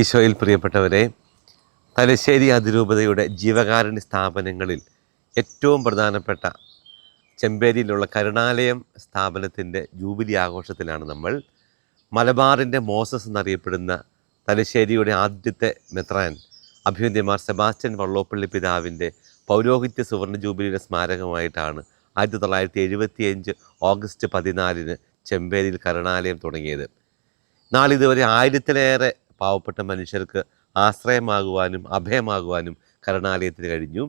ഈശോയിൽ പ്രിയപ്പെട്ടവരെ, തലശ്ശേരി അതിരൂപതയുടെ ജീവകാരുണ്യ സ്ഥാപനങ്ങളിൽ ഏറ്റവും പ്രധാനപ്പെട്ട ചെമ്പേരിയിലുള്ള കരുണാലയം സ്ഥാപനത്തിൻ്റെ ജൂബിലി ആഘോഷത്തിലാണ് നമ്മൾ. മലബാറിൻ്റെ മോസസ് എന്നറിയപ്പെടുന്ന തലശ്ശേരിയുടെ ആദ്യത്തെ മെത്രാൻ അഭിവന്ദ്യമാർ സെബാസ്റ്റ്യൻ വള്ളോപ്പള്ളി പിതാവിൻ്റെ പൗരോഹിത്യ സുവർണ ജൂബിലിയുടെ സ്മാരകമായിട്ടാണ് 1975 ഓഗസ്റ്റ് 14 ചെമ്പേരിയിൽ കരുണാലയം തുടങ്ങിയത്. നാളിതുവരെ 1000-ലേറെ പാവപ്പെട്ട മനുഷ്യർക്ക് ആശ്രയമാകുവാനും അഭയമാകുവാനും കരുണാലയത്തിന് കഴിഞ്ഞു.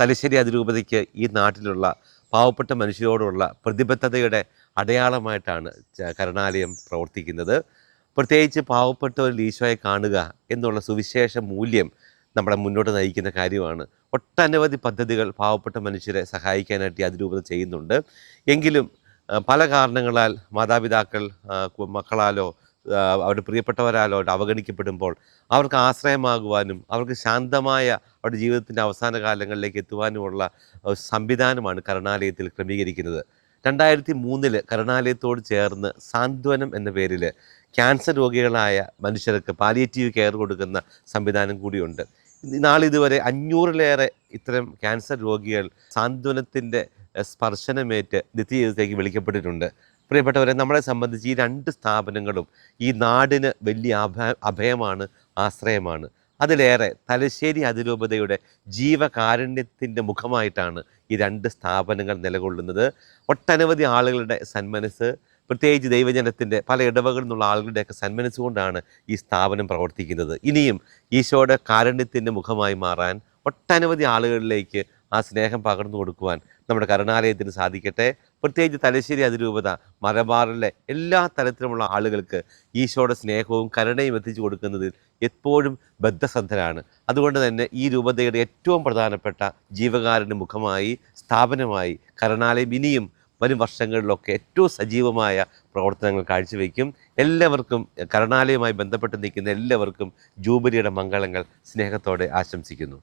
തലശ്ശേരി അതിരൂപതയ്ക്ക് ഈ നാട്ടിലുള്ള പാവപ്പെട്ട മനുഷ്യരോടുള്ള പ്രതിബദ്ധതയുടെ അടയാളമായിട്ടാണ് കരുണാലയം പ്രവർത്തിക്കുന്നത്. പ്രത്യേകിച്ച് പാവപ്പെട്ടവരിൽ ഈശോയെ കാണുക എന്നുള്ള സുവിശേഷ മൂല്യം നമ്മളെ മുന്നോട്ട് നയിക്കുന്ന കാര്യമാണ്. ഒട്ടനവധി പദ്ധതികൾ പാവപ്പെട്ട മനുഷ്യരെ സഹായിക്കാനായിട്ട് ഈ അതിരൂപത ചെയ്യുന്നുണ്ട്. എങ്കിലും പല കാരണങ്ങളാൽ മാതാപിതാക്കൾ മക്കളാലോ അവരുടെ പ്രിയപ്പെട്ടവരാലോ അവഗണിക്കപ്പെടുമ്പോൾ അവർക്ക് ആശ്രയമാകുവാനും അവർക്ക് ശാന്തമായ അവരുടെ ജീവിതത്തിൻ്റെ അവസാന കാലങ്ങളിലേക്ക് എത്തുവാനുമുള്ള സംവിധാനമാണ് കരുണാലയത്തിൽ ക്രമീകരിക്കുന്നത്. 2003 കരുണാലയത്തോട് ചേർന്ന് സാന്ത്വനം എന്ന പേരിൽ ക്യാൻസർ രോഗികളായ മനുഷ്യർക്ക് പാലിയേറ്റീവ് കെയർ കൊടുക്കുന്ന സംവിധാനം കൂടിയുണ്ട്. നാളിതുവരെ 500-ലേറെ ഇത്തരം ക്യാൻസർ രോഗികൾ സാന്ത്വനത്തിൻ്റെ സ്പർശനമേറ്റ് നിത്യജീവിതത്തിലേക്ക് വിളിക്കപ്പെട്ടിട്ടുണ്ട്. പ്രിയപ്പെട്ടവരെ, നമ്മളെ സംബന്ധിച്ച് ഈ രണ്ട് സ്ഥാപനങ്ങളും ഈ നാടിന് വലിയ അഭയമാണ്, ആശ്രയമാണ്. അതിലേറെ തലശ്ശേരി അതിരൂപതയുടെ ജീവകാരുണ്യത്തിൻ്റെ മുഖമായിട്ടാണ് ഈ രണ്ട് സ്ഥാപനങ്ങൾ നിലകൊള്ളുന്നത്. ഒട്ടനവധി ആളുകളുടെ സന്മനസ്, പ്രത്യേകിച്ച് ദൈവജനത്തിൻ്റെ പല ഇടവകളിൽ നിന്നുള്ള ആളുകളുടെയൊക്കെ സന്മനസ് കൊണ്ടാണ് ഈ സ്ഥാപനം പ്രവർത്തിക്കുന്നത്. ഇനിയും ഈശോയുടെ കാരുണ്യത്തിൻ്റെ മുഖമായി മാറാൻ ഒട്ടനവധി ആളുകളിലേക്ക് ആ സ്നേഹം പകർന്നു കൊടുക്കുവാൻ നമ്മുടെ കരുണാലയത്തിന് സാധിക്കട്ടെ. പ്രത്യേകിച്ച് തലശ്ശേരി അതിരൂപത മലബാറിലെ എല്ലാ തരത്തിലുമുള്ള ആളുകൾക്ക് ഈശോയുടെ സ്നേഹവും കരുണയും എത്തിച്ചു കൊടുക്കുന്നതിൽ എപ്പോഴും ബദ്ധശ്രദ്ധരാണ്. അതുകൊണ്ട് തന്നെ ഈ രൂപതയുടെ ഏറ്റവും പ്രധാനപ്പെട്ട ജീവകാരുണ്യ മുഖമായി, സ്ഥാപനമായി കരുണാലയം ഇനിയും വരും വർഷങ്ങളിലൊക്കെ ഏറ്റവും സജീവമായ പ്രവർത്തനങ്ങൾ കാഴ്ചവെക്കും. എല്ലാവർക്കും, കരുണാലയവുമായി ബന്ധപ്പെട്ട് നിൽക്കുന്ന എല്ലാവർക്കും ജൂബിലിയുടെ മംഗളങ്ങൾ സ്നേഹത്തോടെ ആശംസിക്കുന്നു.